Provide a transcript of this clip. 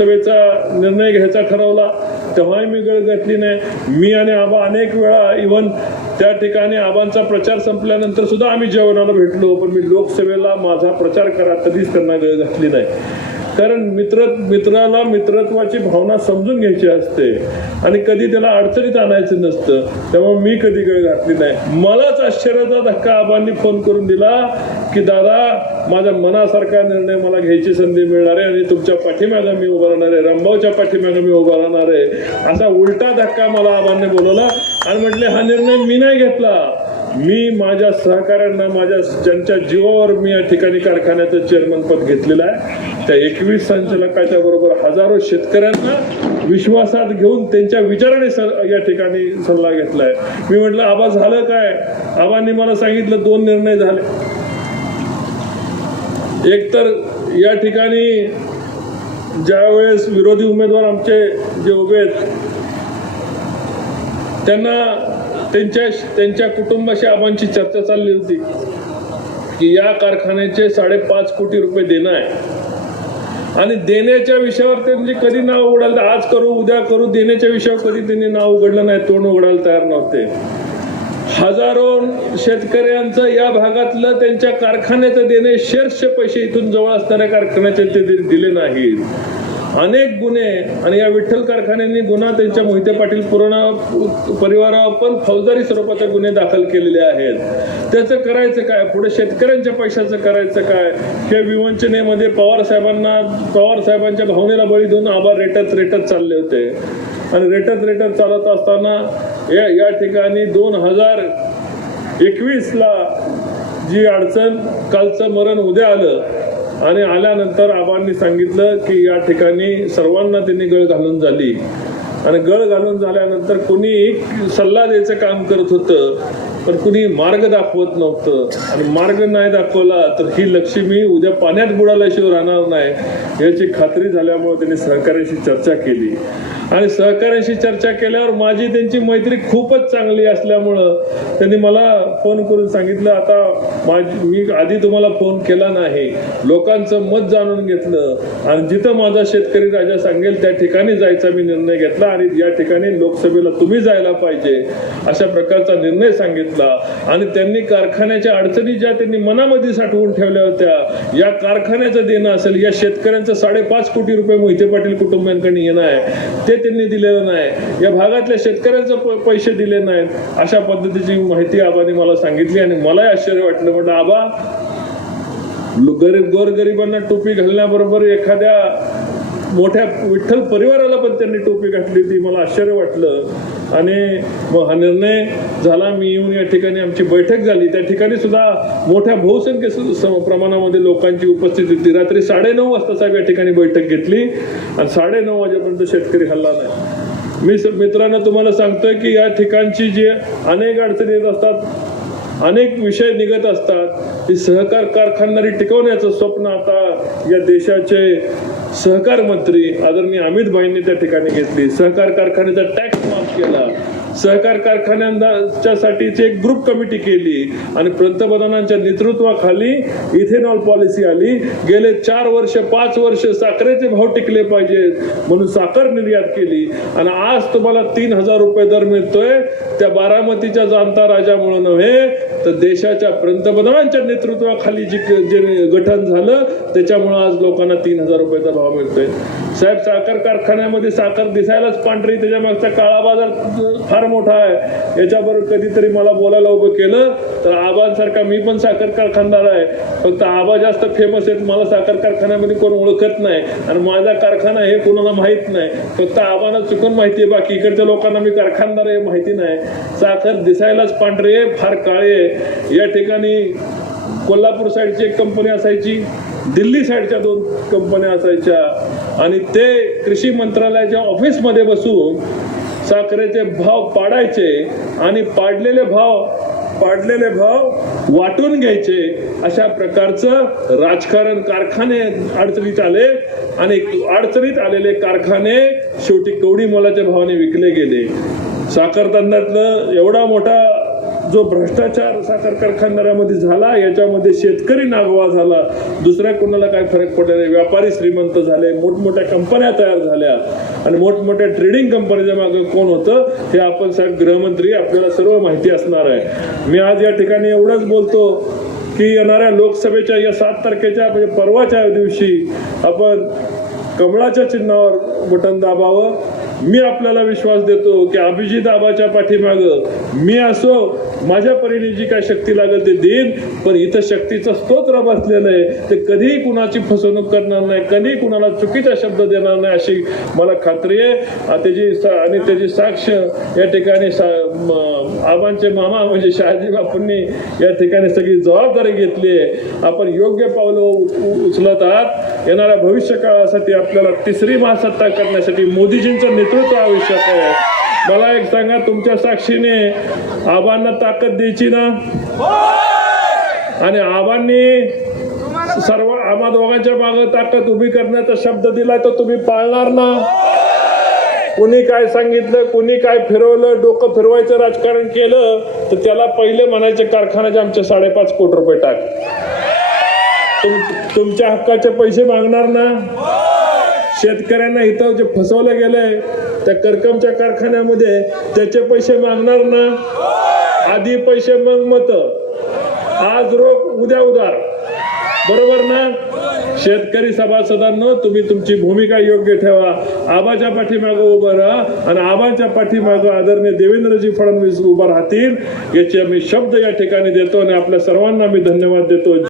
सभेचा निर्णय घ्यायचा ठरवला तेव्हाही मी गळ घातली नाही. मी आणि आबा अनेक वेळा इव्हन त्या ठिकाणी आबांचा प्रचार संपल्यानंतर सुद्धा आम्ही जेवणाला भेटलो पण मी लोकसभेला माझा प्रचार करा कधीच त्यांना गळ घातली नाही. कारण मित्र मित्राला मित्रत्वाची भावना समजून घ्यायची असते. आणि कधी त्याला अडचणीत आणायचं नसतं. त्यामुळे मी कधी गळ घातली नाही. मलाच आश्चर्याचा धक्का आबांनी फोन करून दिला की दादा माझ्या मनासारखा निर्णय मला घ्यायची संधी मिळणार आहे आणि तुमच्या पाठीमागं मी उभा राहणार आहे. रंभावच्या पाठीमागं मी उभा राहणार आहे. असा उलटा धक्का मला आबांनी बोलवला आणि म्हटले हा निर्णय मी नाही घेतला. मी माझ्या सहकाऱ्यांना माझ्या ज्यांच्या जीवावर मी या ठिकाणी कारखान्याचं चेअरमन पद घेतलेलं आहे त्या एकवीस संचालकाच्या बरोबर हजारो शेतकऱ्यांना विश्वासात घेऊन त्यांच्या विचाराने स- या ठिकाणी सल्ला घेतलाय मी म्हटलं आबा झालं काय? आबांनी मला सांगितलं दोन निर्णय झाले. एक तर या ठिकाणी ज्यावेळेस विरोधी उमेदवार आमचे जे उभे आहेत त्यांना त्यांच्या त्यांच्या कुटुंबाशी आबांची चर्चा चालली होती की या कारखान्याचे साडेपाच कोटी रुपये देणं आहे. आणि देण्याच्या विषयावर त्यांनी कधी नाव उघडायला आज करू उद्या करू देण्याच्या विषयावर कधी त्यांनी नाव उघडलं नाही तोंड उघडायला तयार नव्हते. हजारो शेतकऱ्यांचं या भागातलं त्यांच्या कारखान्याचं देणे शेअर्सचे पैसे इथून जवळ असणाऱ्या कारखान्याचे ते दिले नाहीत. अनेक गुन्हे आणि या विठ्ठल कारखान्यांनी गुन्हा त्यांच्या मोहिते पाटील पूर्ण परिवारावर पण फौजदारी स्वरूपाचे गुन्हे दाखल केलेले आहेत. त्याचं करायचं काय? पुढे शेतकऱ्यांच्या पैशाचं करायचं काय? हे विवंचनेमध्ये पवार साहेबांना पवार साहेबांच्या भावनेला बळी देऊन आभार रेटत रेटत चालले होते. आणि रेटत रेटत चालत असताना या या ठिकाणी दोन हजार एकवीसला जी अडचण कालचं मरण उद्या आलं आणि आल्यानंतर आबांनी सांगितलं की या ठिकाणी सर्वांना त्यांनी गळ घालून झाली. आणि गळ घालून झाल्यानंतर कुणी सल्ला द्यायचं काम करत होतं पण कुणी मार्ग दाखवत नव्हतं. आणि मार्ग नाही दाखवला तर ही लक्ष्मी उद्या पाण्यात बुडाल्याशिवाय राहणार नाही याची खात्री झाल्यामुळे त्यांनी सहकार्याशी चर्चा केली. आणि सहकार्याशी चर्चा केल्यावर माझी त्यांची मैत्री खूपच चांगली असल्यामुळं त्यांनी मला फोन करून सांगितलं आता माझी मी आधी तुम्हाला फोन केला नाही. लोकांचं मत जाणून घेतलं आणि जिथं माझा शेतकरी राजा सांगेल त्या ठिकाणी जायचा मी निर्णय घेतला आणि या ठिकाणी लोकसभेला तुम्ही जायला पाहिजे अशा प्रकारचा निर्णय सांगितला. आणि त्यांनी कारखान्याच्या अडचणी ज्या त्यांनी मनामध्ये साठवून ठेवल्या होत्या या कारखान्याचं देणं असेल या शेतकऱ्यांचं साडेपाच कोटी रुपये मोहिते पाटील कुटुंबियांकडे येणं आहे ते त्यांनी दिलेलं नाही. या भागातल्या शेतकऱ्यांचं पैसे दिले नाहीत. अशा पद्धतीची माहिती आबाने मला सांगितली आणि मलाही आश्चर्य वाटलं. म्हटलं आबा गरीब गोरगरिबांना टोपी घालण्याबरोबर एखाद्या मोठ्या विठ्ठल परिवाराला पण त्यांनी टोपी घातली ती मला आश्चर्य वाटलं. आणि मग हा निर्णय झाला. मी येऊन या ठिकाणी आमची बैठक झाली. त्या ठिकाणी सुद्धा मोठ्या बहुसंख्य सम- प्रमाणामध्ये लोकांची उपस्थिती होती. रात्री साडेनऊ वाजता साहेब या ठिकाणी बैठक घेतली. आणि साडेनऊ वाजेपर्यंत शेतकरी हल्ला नाही मी स- मित्रांनो तुम्हाला सांगतोय की या ठिकाणची जी अनेक अडचणी येत असतात अनेक विषय निघत असतात ही सहकार कारखानदारी टिकवण्याचं स्वप्न आता या देशाचे सहकार मंत्री आदरणीय अमित भाईंनी त्या ठिकाणी घेतली. सहकार कारखान्याचा टॅक्स केला. सहकार कारखान्यांच्या साठीची एक ग्रुप कमिटी केली आणि पंतप्रधानांच्या नेतृत्वाखाली इथेनॉल पॉलिसी आली. गेले चार वर्ष पाच वर्ष साखरेचे भाव टिकले पाहिजेत म्हणून साखर निर्यात केली. आणि आज तुम्हाला तीन हजार रुपये दर मिळतोय. त्या बारामतीच्या जाणता राजामुळे नव्हे तर देशाच्या पंतप्रधानांच्या नेतृत्वाखाली जी जे गठन झालं त्याच्यामुळे आज लोकांना तीन हजार रुपयाचा भाव मिळतोय. साहेब साखर कारखान्यामध्ये साखर दिसायलाच पांढरी त्याच्या मागचा काळा बाजार फार मोठा आहे. याच्याबरोबर कधीतरी मला बोलायला उभं केलं तर आबांसारखा मी पण साखर कारखानदार आहे. फक्त आबा जास्त फेमस आहेत मला साखर कारखान्यामध्ये कोण ओळखत नाही. आणि माझा कारखाना हे कोणाला माहीत नाही. फक्त आबांना चुकून माहिती आहे बाकी इकडच्या लोकांना मी कारखानदार आहे माहिती नाही. साखर दिसायलाच पांढरी आहे फार काळे आहे. या ठिकाणी कोल्हापूर साईडची एक कंपनी असायची दिल्ली साईडच्या दोन कंपन्या असायच्या. आणि ते कृषी मंत्रालयाच्या ऑफिसमध्ये बसून साखरेचे भाव पाडायचे आणि पाडलेले भाव पाडलेले भाव वाटून घ्यायचे अशा प्रकारचं राजकारण कारखाने अडचणीत आले आणि अडचणीत आलेले कारखाने शेवटी कवडी मोलाच्या भावाने विकले गेले. साखर धंद्यातलं एवढा मोठा जो भ्रष्टाचार साखर कारखानदारामध्ये झाला याच्यामध्ये शेतकरी नागवा झाला. दुसऱ्या कोणाला काय फरक पडला नाही. व्यापारी श्रीमंत झाले मोठमोठ्या कंपन्या तयार झाल्या. आणि मोठमोठ्या ट्रेडिंग कंपनीच्या मागे कोण होतं? हे आपण साहेब गृहमंत्री आपल्याला सर्व माहिती असणार आहे. मी आज या ठिकाणी एवढंच बोलतो की येणाऱ्या लोकसभेच्या या सात तारखेच्या म्हणजे परवाच्या दिवशी आपण कमळाच्या चिन्हावर बटन दाबावं. मी आपल्याला विश्वास देतो की अभिजित आबाच्या पाठीमागं मी असो माझ्या परीने जी काय शक्ती लागेल ते देईन पण इथं शक्तीचं स्तोत्र बसलेलं आहे. ते कधीही कुणाची फसवणूक करणार नाही कधीही कुणाला चुकीचा शब्द देणार नाही अशी मला खात्री आहे. त्याची आणि त्याची साक्ष या ठिकाणी सा आबांचे मामा म्हणजे शहाजी बापूंनी या ठिकाणी सगळी जबाबदारी घेतली आहे. आपण योग्य पावलं उचलत आहात. येणाऱ्या भविष्य काळासाठी आपल्याला तिसरी महासत्ता करण्यासाठी मोदीजींचं नेतृत्व आवश्यक आहे. मला एक सांगा तुमच्या साक्षीने आबांना ताकद द्यायची ना? आणि आबांनी सर्व आम्हा दोघांच्या मागे ताकद उभी करण्याचा शब्द दिला तर तुम्ही पाळणार ना? कुणी काय सांगितलं कुणी काय फिरवलं डोकं फिरवायचं राजकारण केलं तर त्याला पहिले म्हणायचे कारखान्याचे आमचे साडेपाच कोटी रुपये टाक. तुम तुमच्या हक्काचे पैसे मागणार ना? शेतकऱ्यांना इथं जे फसवलं गेलंय त्या करकमच्या कारखान्यामध्ये त्याचे पैसे मागणार ना? आधी पैसे मग मत. आज रोख उद्या उदार बरोबर ना? शेतकरी सभासदांना तुम्ही तुमची भूमिका योग्य ठेवा. आबाच्या पाठीमागं उभं राहा आणि आबाच्या पाठीमागं आदरणीय देवेंद्रजी फडणवीस उभं राहतील याचे मी शब्द या ठिकाणी देतो आणि आपल्या सर्वांना मी धन्यवाद देतो.